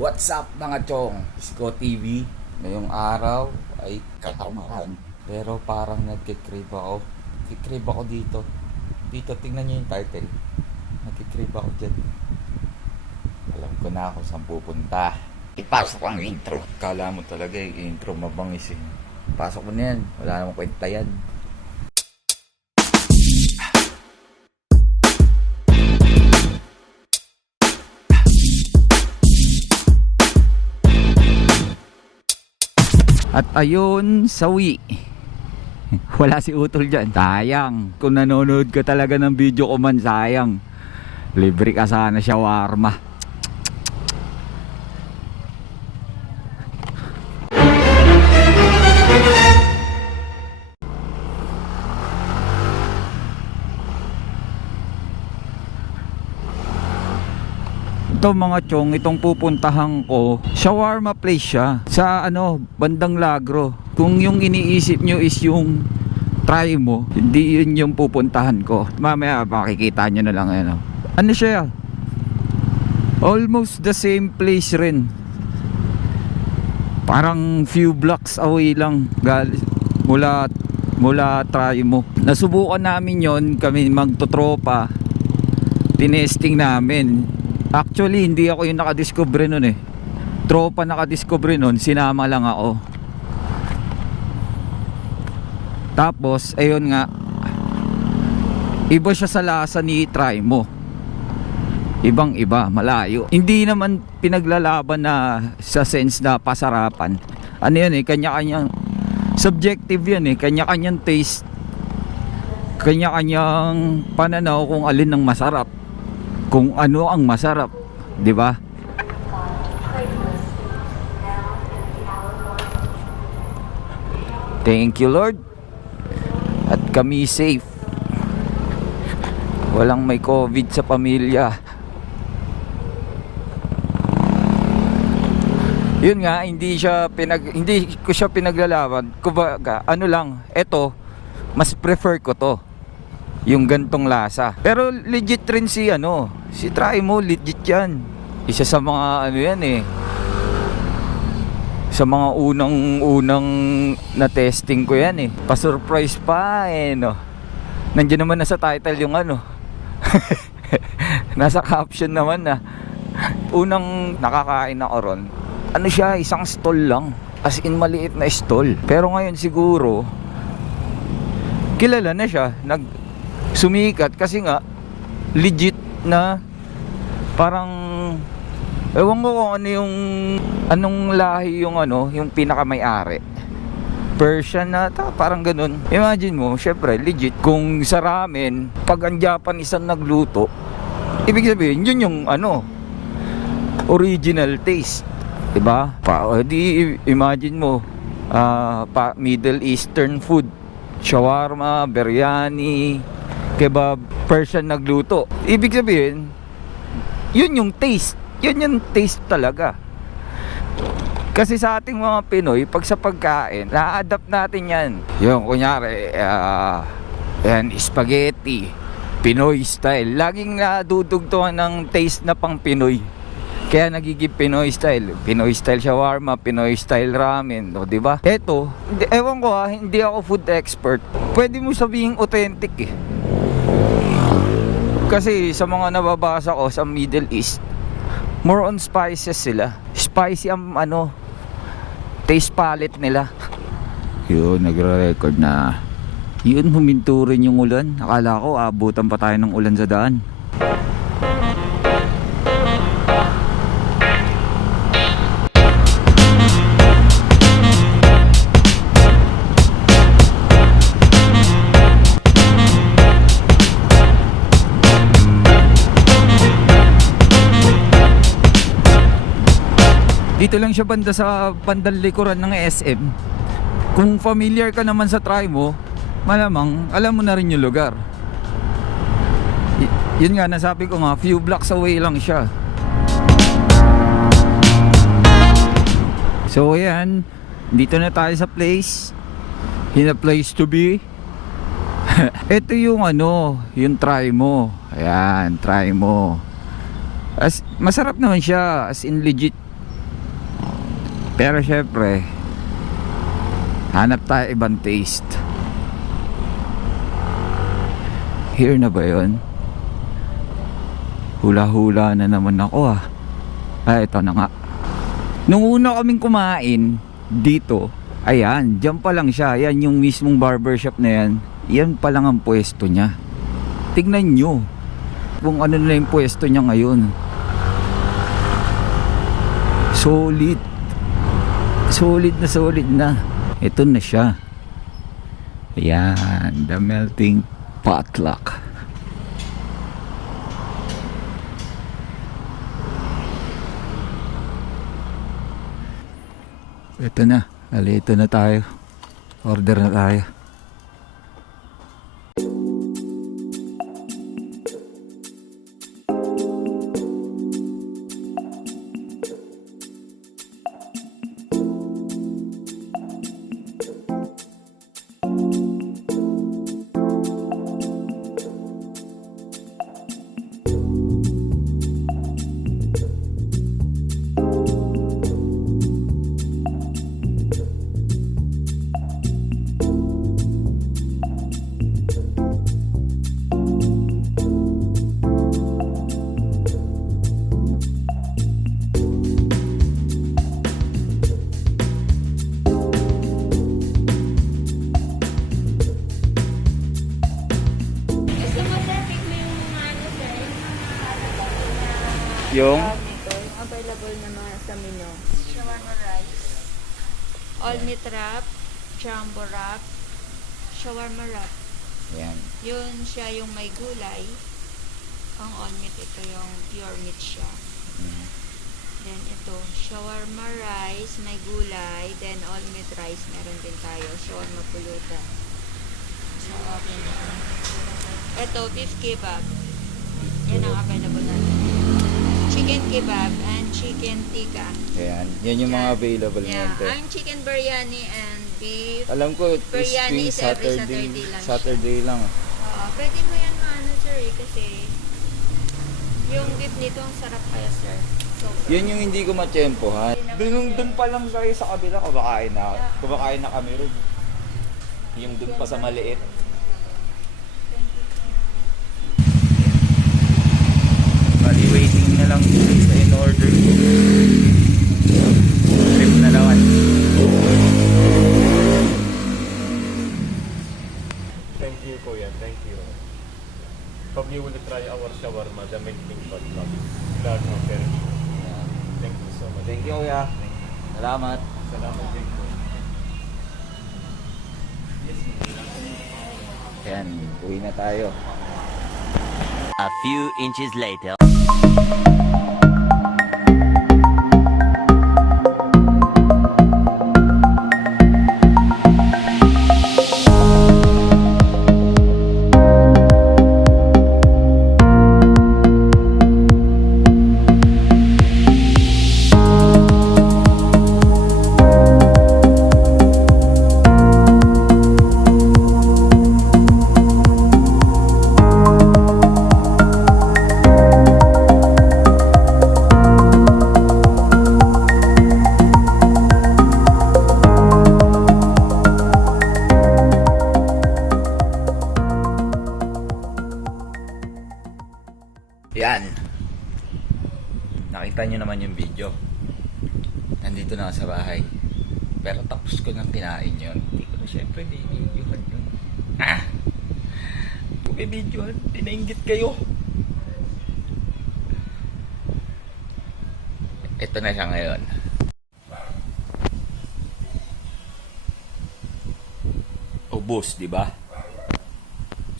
What's up mga chong? Isko TV. Ngayong araw ay katamaran. Pero parang nagkikrib ako. Kikrib ako dito. Dito, tingnan nyo yung title. Nagkikrib ako dyan. Alam ko na ako saan pupunta. Ipasok ang intro. Kala mo talaga yung intro mabangis eh. Pasok mo na yan. Wala namang kwenta yan. At ayun, sawi. Wala si Utol dyan. Sayang. Kung nanonood ka talaga ng video ko man, sayang. Libre ka sana shawarma. Ito mga chong, itong pupuntahan ko, shawarma place siya sa bandang Lagro. Kung yung iniisip nyo is yung try mo, hindi yun yung pupuntahan ko. Mamaya makikita nyo na lang ano siya, almost the same place rin. Parang few blocks away lang mula try mo. Nasubukan namin yon, kami magtotropa. Tinesting namin. Actually, hindi ako yung nakadiscover nun eh. Tropa nakadiscover nun, sinama lang ako. Tapos, ayun nga, iba siya sa lasa ni try mo. Ibang iba, malayo. Hindi naman pinaglalaban na sa sense na pasarapan. Ano yan eh, kanya-kanyang subjective yan eh, kanya-kanyang taste, kanya-kanyang pananaw kung alin ang masarap, kung ano ang masarap, di ba? Thank you Lord. At kami safe. Walang may COVID sa pamilya. Yun nga, hindi ko siya pinaglalaban. Kumbaga, eto, mas prefer ko to. Yung gantong lasa. Pero legit rin si try mo, legit yan. Isa sa mga yan eh, sa mga unang na testing ko yan eh. Pa-surprise pa no. Nandiyan naman na sa title yung nasa caption naman na. Unang nakakain ako ron, siya, isang stall lang. As in maliit na stall. Pero ngayon siguro kilala na siya, sumikat kasi nga legit na, parang ewan ko kung anong lahi yung pinakamayari. Persian na parang ganun. Imagine mo, syempre legit. Kung sa ramen, pag ang Japanese ang nagluto, ibig sabihin yun yung original taste, diba? Imagine mo, Middle Eastern food, shawarma, biryani, kebab, Persian nagluto. Ibig sabihin, yun yung taste. Yun yung taste talaga. Kasi sa ating mga Pinoy, pag sa pagkain, na-adapt natin yan. Yung kunyari, spaghetti, Pinoy style. Laging nadudugtungan ng taste na pang Pinoy. Kaya nagiging Pinoy style. Pinoy style shawarma, Pinoy style ramen, di ba? Eto, ewan ko hindi ako food expert. Pwede mo sabihin authentic eh. Kasi sa mga nababasa ko sa Middle East, more on spices sila. Spicy ang taste palette nila. Yun, nagre-record na. Yun, huminto rin yung ulan. Akala ko abutan pa tayo ng ulan sa daan. Dito lang siya banda sa bandang likuran ng SM. Kung familiar ka naman sa try mo, malamang alam mo na rin yung lugar. Yun nga, nasabi ko nga, few blocks away lang siya. So ayan, dito na tayo sa place. In a place to be. Ito yung yung try mo. Ayan, try mo. Masarap naman siya, as in legit Pero syempre, hanap tayo ibang taste. Here na ba yun? Hula-hula na naman ako ah. Ito na nga. Nung una kaming kumain dito, ayan, dyan pa lang siya. Yan yung mismong barbershop na yan. Yan pa lang ang pwesto niya. Tignan nyo kung ano na yung pwesto niya ngayon. Solid. Solid na. Ito na siya. Ayan, the melting potluck. Ito na. Ito na tayo. Order na tayo. Yung Ito, yung available na mga sa menu. Shawarma rice, all meat wrap, jumbo wrap, shawarma wrap. yan. Yun siya yung may gulay. Ang all meat, ito yung pure meat siya. Then ito, shawarma rice, may gulay. Then all meat rice, meron din tayo. Shawarma pulutan. So, okay na. Ito, beef kebab. Yan ang available natin. Chicken kebab and chicken tikka. Ayan. Yan yung mga available Yeah, ngayon. te. ang chicken biryani and beef. Alam ko, Biryani this is every Saturday Saturday lang. Saturday lang. Pwede mo yan maano sir kasi yung beef nito ang sarap kaya sir. Sobra. Yun yung hindi ko matsyempohan. Dun pa lang kayo sa kabila, kumakain na kami rin. Yung dun pa sa maliit. Bali, waiting na lang sa in-order ko. Trip na naman. Thank you, Kuya. Thank you. Hope you will try our shawarma, the melting pot cup. Glad mo, sir. Thank you so much. Thank you, kuya. Salamat. Salamat din po. Ayan, uwi na tayo. A few inches later. Yan. Nakita nyo naman yung video. Nandito na ako sa bahay. Pero tapos ko nang kinain yun. Hindi ko na syempre di-videohan yun. Kung may videohan, pinainggit kayo. Ito na siya ngayon. Ubus, di ba?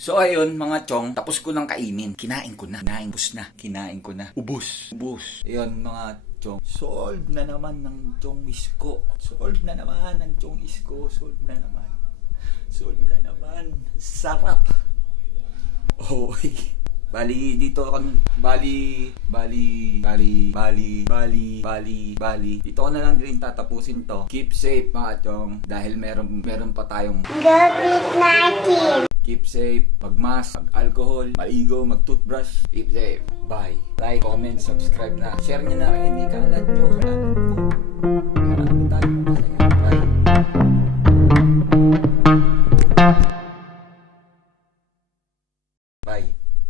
So ayun mga chong, tapos ko nang kainin. Kinain ko na. Kinain ko na. Ubus. Ayun mga chong. Solve na naman ng chong isko. Solve na naman. Sarap. Oy. Bali dito ako Bali. Dito ko na lang din tatapusin to. Keep safe mga chong dahil meron pa tayong COVID-19. keep safe, mag-mask, mag-alcohol, maligo, mag-toothbrush. Keep safe. Bye. Like, comment, subscribe na. Share nyo na rin, hindi kalat nyo.